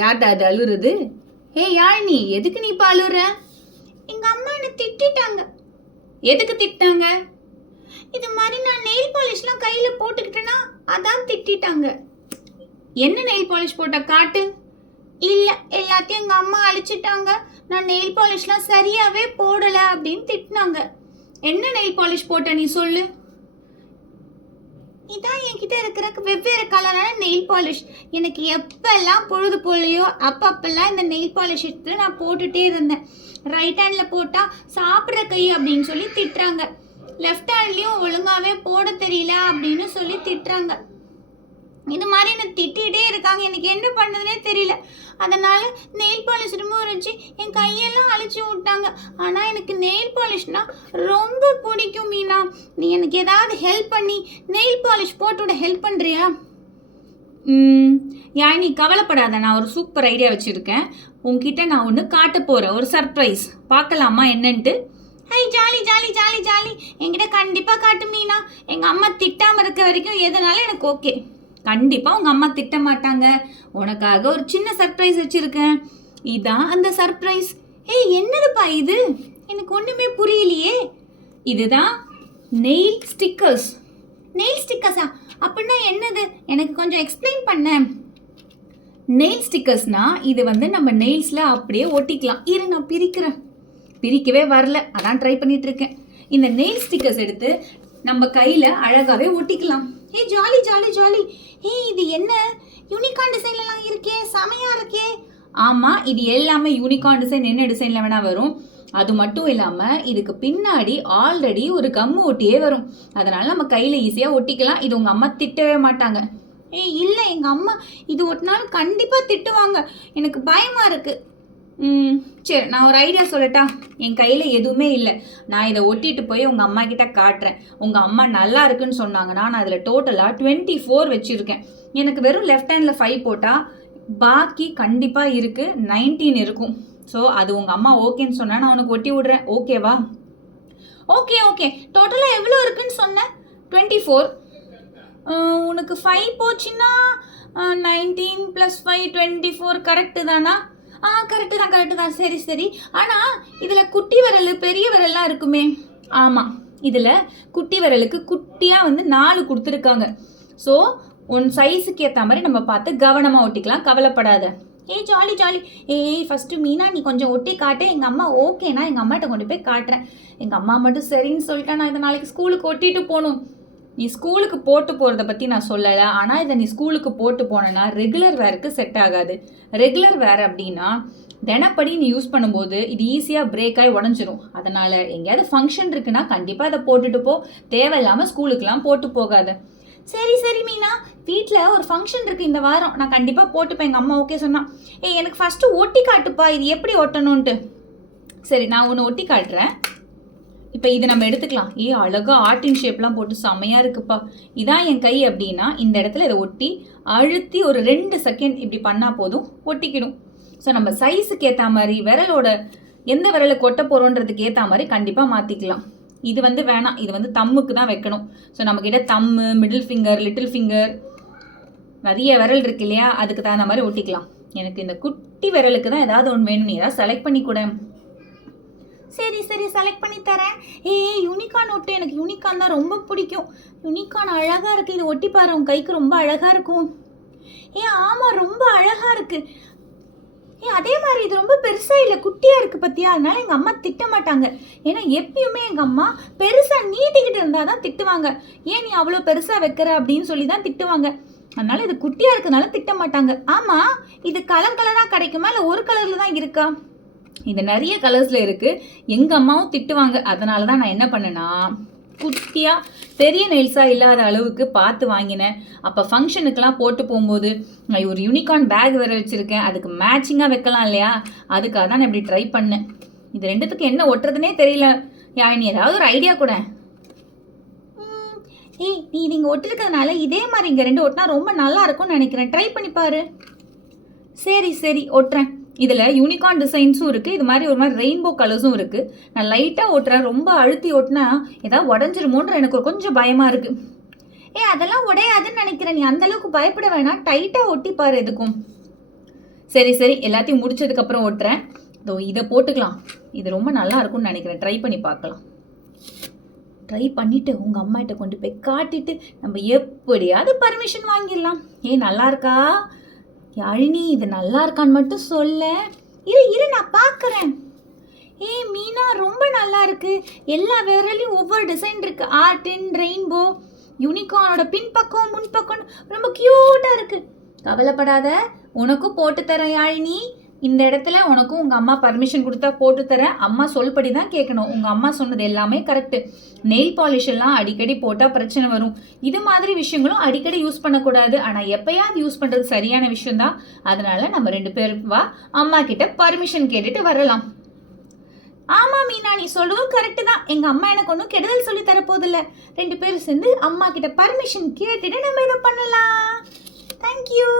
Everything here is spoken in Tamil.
யார்டா அது அழுறது? யாழினி, எதுக்கு நீ இப்ப அழுற? எங்க அம்மா என்ன திட்டாங்க. எதுக்கு திட்டாங்க? இது மாதிரி நான் நெயில் பாலிஷ்லாம் கையில போட்டுக்கிட்டேன்னா அதான் திட்டாங்க. என்ன நெயில் பாலிஷ் போட்ட காட்டு? இல்ல, எல்லாத்தையும் எங்க அம்மா அழிச்சிட்டாங்க. நான் நெயில் பாலிஷ்லாம் சரியாவே போடல அப்படின்னு திட்டினாங்க. என்ன நெயில் பாலிஷ் போட்ட நீ சொல்லு. இதான் என்கிட்ட இருக்கிற வெவ்வேறு கலரான நெயில் பாலிஷ். எனக்கு எப்பெல்லாம் பொழுது போலையோ அப்பப்பெல்லாம் இந்த நெயில் பாலிஷ் எடுத்து நான் போட்டுட்டே இருந்தேன். ரைட் ஹேண்டில் போட்டால் சாப்பிட்ற கை அப்படின்னு சொல்லி திட்டுறாங்க. லெஃப்ட் ஹேண்ட்லேயும் ஒழுங்காகவே போட தெரியல அப்படின்னு சொல்லி திட்டுறாங்க. இது மாதிரி என்ன திட்டிகிட்டே இருக்காங்க. எனக்கு என்ன பண்ணுறதுனே தெரியல. அதனால் நெயில் பாலிஷ் ரிமூவர் வச்சு என் கையெல்லாம் அழிச்சு விட்டாங்க. ஆனால் எனக்கு நெயில் பாலிஷ்னால் ரொம்ப பிடிக்கும் மீனா. நீ எனக்கு ஏதாவது ஹெல்ப் பண்ணி நெயில் பாலிஷ் போட்டுவிட ஹெல்ப் பண்ணுறியா? யாழினி, கவலைப்படாத. நான் ஒரு சூப்பர் ஐடியா வச்சுருக்கேன். உங்ககிட்ட நான் ஒன்று காட்ட போகிறேன். ஒரு சர்ப்ரைஸ். பார்க்கலாமா என்னன்ட்டு? High, jolly jolly jolly jolly. என்கிட்ட கண்டிப்பாக காட்டு மீனா. எங்கள் அம்மா திட்டாமல் இருக்க வரைக்கும் எதுனாலும் எனக்கு ஓகே. கண்டிப்பாக உங்கள் அம்மா திட்ட மாட்டாங்க. உனக்காக ஒரு சின்ன சர்ப்ரைஸ் வச்சுருக்கேன். இதான் அந்த சர்ப்ரைஸ். என்னதுப்பா இது? எனக்கு ஒன்றுமே புரியலையே. இதுதான் நெயில் ஸ்டிக்கர்ஸ். நெயில் ஸ்டிக்கர்ஸா? அப்படின்னா என்னது? எனக்கு கொஞ்சம் எக்ஸ்பிளைன் பண்ண. நெயில் ஸ்டிக்கர்ஸ்னால் இது வந்து நம்ம நெயில்ஸில் அப்படியே ஒட்டிக்கலாம். இரு, நான் பிரிக்கிறேன். பிரிக்கவே வரல, அதான் ட்ரை பண்ணிட்டு இருக்கேன். இந்த நெயில் ஸ்டிக்கர்ஸ் எடுத்து நம்ம கையில் அழகாகவே ஒட்டிக்கலாம். Jolly jolly jolly. இது என்ன யூனிகார்ன் டிசைன்லாம் இருக்கே, செமையா இருக்கே. ஆமாம், இது எல்லாமே யூனிகார்ன் டிசைன். என்ன டிசைனில் வேணால் வரும். அது மட்டும் இல்லாமல் இதுக்கு பின்னாடி ஆல்ரெடி ஒரு கம்மு ஒட்டியே வரும். அதனால் நம்ம கையில் ஈஸியாக ஒட்டிக்கலாம். இது உங்கள் அம்மா திட்டவே மாட்டாங்க. இல்லை, எங்கள் அம்மா இது ஒட்டினாலும் கண்டிப்பாக திட்டுவாங்க. எனக்கு பயமாக இருக்குது. சரி, நான் ஒரு ஐடியா சொல்லட்டா? என் கையில் எதுவுமே இல்லை. நான் இதை ஒட்டிட்டு போய் உங்கள் அம்மா கிட்ட காட்டுறேன். உங்கள் அம்மா நல்லா இருக்குன்னு சொன்னாங்கன்னா நான் அதில் டோட்டலாக 24 வச்சுருக்கேன். எனக்கு வெறும் லெஃப்ட் ஹேண்டில் 5 போட்டால் பாக்கி கண்டிப்பாக இருக்குது 19 இருக்கும். ஸோ அது உங்கள் அம்மா ஓகேன்னு சொன்னால் நான் உனக்கு ஒட்டி விடுறேன். ஓகேவா? Okay okay. டோட்டலாக எவ்வளோ இருக்குன்னு சொன்னேன்? 24. உனக்கு 5 போச்சுன்னா 19 + 5 24 கரெக்டு தானா? கரெக்டு தான். சரி சரி. ஆனால் இதில் குட்டி விரல் பெரிய விரல்லாம் இருக்குமே? ஆமாம், இதில் குட்டி விரலுக்கு குட்டியாக வந்து 4 கொடுத்துருக்காங்க. ஸோ உன் சைஸுக்கு ஏற்ற மாதிரி நம்ம பார்த்து கவனமாக ஒட்டிக்கலாம். கவலைப்படாத. Jolly jolly. ஃபஸ்ட்டு மீனா நீ கொஞ்சம் ஒட்டி காட்டு. எங்கள் அம்மா ஓகேனா எங்கள் அம்மாட்ட கொண்டு போய் காட்டுறேன். எங்கள் அம்மா மட்டும் சரின்னு சொல்லிட்டா நான் இதை நாளைக்கு ஸ்கூலுக்கு ஒட்டிட்டு போகணும். நீ ஸ்கூலுக்கு போட்டு போகிறத பற்றி நான் சொல்லலை. ஆனால் இதை நீ ஸ்கூலுக்கு போட்டு போனேன்னா ரெகுலர் வேருக்கு செட் ஆகாது. ரெகுலர் வேர் அப்படின்னா தினப்படி நீ யூஸ் பண்ணும்போது இது ஈஸியாக பிரேக் ஆகி உடஞ்சிரும். அதனால் எங்கேயாவது ஃபங்க்ஷன் இருக்குன்னா கண்டிப்பாக அதை போட்டுட்டு போ. தேவையில்லாமல் ஸ்கூலுக்கெலாம் போட்டு போகாது. சரி சரி மீனா, வீட்டில் ஒரு ஃபங்க்ஷன் இருக்குது இந்த வாரம். நான் கண்டிப்பாக போட்டுப்பேன். எங்கள் அம்மா ஓகே சொன்னா. எனக்கு ஃபஸ்ட்டு ஒட்டி காட்டுப்பா, இது எப்படி ஒட்டணுன்ட்டு. சரி, நான் ஒன்று ஒட்டி காட்டுறேன். இப்போ இது நம்ம எடுத்துக்கலாம். அழகாக ஆர்டின் ஷேப்லாம் போட்டு செம்மையாக இருக்குப்பா. இதான் என் கை அப்படின்னா இந்த இடத்துல இதை ஒட்டி அழுத்தி ஒரு 2 செகண்ட் இப்படி பண்ணால் போதும், ஒட்டிக்கிடும். ஸோ நம்ம சைஸுக்கு ஏற்ற மாதிரி விரலோட எந்த விரலை கொட்ட போகிறோன்றதுக்கு ஏற்ற மாதிரி கண்டிப்பாக மாற்றிக்கலாம். இது வந்து வேணாம், இது வந்து தம்முக்கு தான் வைக்கணும். ஸோ நம்மக்கிட்ட தம்மு, மிடில் ஃபிங்கர், லிட்டில் ஃபிங்கர் நிறைய விரல் இருக்கு இல்லையா? அதுக்கு தகுந்த மாதிரி ஒட்டிக்கலாம். எனக்கு இந்த குட்டி விரலுக்கு தான் ஏதாவது ஒன்று வேணும். நீ ஏதாவது செலக்ட் பண்ணி கூட. சரி சரி, செலக்ட் பண்ணி தரேன். யூனிகார்ன் ஒட்டு. எனக்கு யூனிகார்ன் தான் ரொம்ப பிடிக்கும். யூனிகார்ன் அழகாக இருக்குது. இது ஒட்டி பாரு, உன் கைக்கு ரொம்ப அழகாக இருக்கும். ஆமாம், ரொம்ப அழகாக இருக்குது. அதே மாதிரி இது ரொம்ப பெருசாக இல்லை, குட்டியாக இருக்குது பற்றியா? அதனால எங்கள் அம்மா திட்ட மாட்டாங்க. ஏன்னா எப்பயுமே எங்கள் அம்மா பெருசாக நீட்டிக்கிட்டு இருந்தால் தான் திட்டுவாங்க. ஏன் நீ அவ்வளோ பெருசாக வைக்கிற அப்படின்னு சொல்லி தான் திட்டுவாங்க. அதனால இது குட்டியாக இருக்கிறதுனால திட்ட மாட்டாங்க. ஆமாம், இது கலர் கலராக கிடைக்குமா இல்லை ஒரு கலரில் தான் இருக்கா? இது நிறைய கலர்ஸில் இருக்குது. எங்கள் அம்மாவும் திட்டுவாங்க. அதனால தான் நான் என்ன பண்ணேன்னா குட்டியாக பெரிய நெயில்ஸாக இல்லாத அளவுக்கு பார்த்து வாங்கினேன். அப்போ ஃபங்க்ஷனுக்கெல்லாம் போட்டு போகும்போது நான் ஒரு யூனிகார்ன் பேக் வேறு வச்சுருக்கேன். அதுக்கு மேட்சிங்காக வைக்கலாம் இல்லையா? அதுக்காக தான் நான் இப்படி ட்ரை பண்ணேன். இது ரெண்டுத்துக்கு என்ன ஒட்டுறதுனே தெரியல. நீ ஏதாவது ஒரு ஐடியா கூட. நீ நீங்கள் ஒட்டிருக்கிறதுனால இதே மாதிரி இங்கே 2 ஒட்டினா ரொம்ப நல்லா இருக்கும்னு நினைக்கிறேன். ட்ரை பண்ணிப்பாரு. சரி சரி, ஒட்டுறேன். இதில் யூனிகார்ன் டிசைன்ஸும் இருக்குது. இது மாதிரி ஒரு மாதிரி ரெயின்போ கலர்ஸும் இருக்குது. நான் லைட்டாக ஓட்டுறேன். ரொம்ப அழுத்தி ஓட்டினா ஏதாவது உடஞ்சிருமோன்ற எனக்கு கொஞ்சம் பயமாக இருக்குது. அதெல்லாம் உடையாதுன்னு நினைக்கிறேன். நீ அந்தளவுக்கு பயப்பட வேணாம். டைட்டாக ஒட்டிப்பாரு எதுக்கும். சரி சரி, எல்லாத்தையும் முடிச்சதுக்கப்புறம் ஓட்டுறேன். இதோ இதை போட்டுக்கலாம். இது ரொம்ப நல்லா இருக்கும்னு நினைக்கிறேன். ட்ரை பண்ணி பார்க்கலாம். ட்ரை பண்ணிவிட்டு உங்கள் அம்மாகிட்ட கொண்டு போய் காட்டிட்டு நம்ம எப்படியாவது பர்மிஷன் வாங்கிடலாம். நல்லா இருக்கா யாழினி? இது நல்லா இருக்கான்னு மட்டும் சொல்ல. இரு நான் பார்க்குறேன். மீனா, ரொம்ப நல்லா இருக்கு. எல்லா விரலையும் ஒவ்வொரு டிசைன் இருக்கு. ஆர்டின், ரெயின்போ, யூனிகார்னோட பின்பக்கம் முன்பக்கம் ரொம்ப க்யூட்டாக இருக்கு. கவலைப்படாத, உனக்கும் போட்டு தரேன் யாழினி. இந்த இடத்துல உனக்கும் உங்கள் அம்மா பர்மிஷன் கொடுத்தா போட்டு தரேன். அம்மா சொல்படி தான் கேட்கணும். உங்கள் அம்மா சொன்னது எல்லாமே கரெக்டு. நெயில் பாலிஷ் எல்லாம் அடிக்கடி போட்டால் பிரச்சனை வரும். இது மாதிரி விஷயங்களும் அடிக்கடி யூஸ் பண்ணக்கூடாது. ஆனால் எப்பயாவது யூஸ் பண்ணுறது சரியான விஷயம்தான். அதனால நம்ம 2 பேரும் வா, அம்மா கிட்ட பர்மிஷன் கேட்டுட்டு வரலாம். ஆமாம் மீனா, நீ சொல்றதும் கரெக்டு தான். எங்கள் அம்மா எனக்கு ஒன்றும் கெடுதல் சொல்லி தரப்போதில்லை. 2 பேரும் சேர்ந்து அம்மா கிட்ட பர்மிஷன் கேட்டுட்டு நம்ம இதை பண்ணலாம். தேங்க்யூ.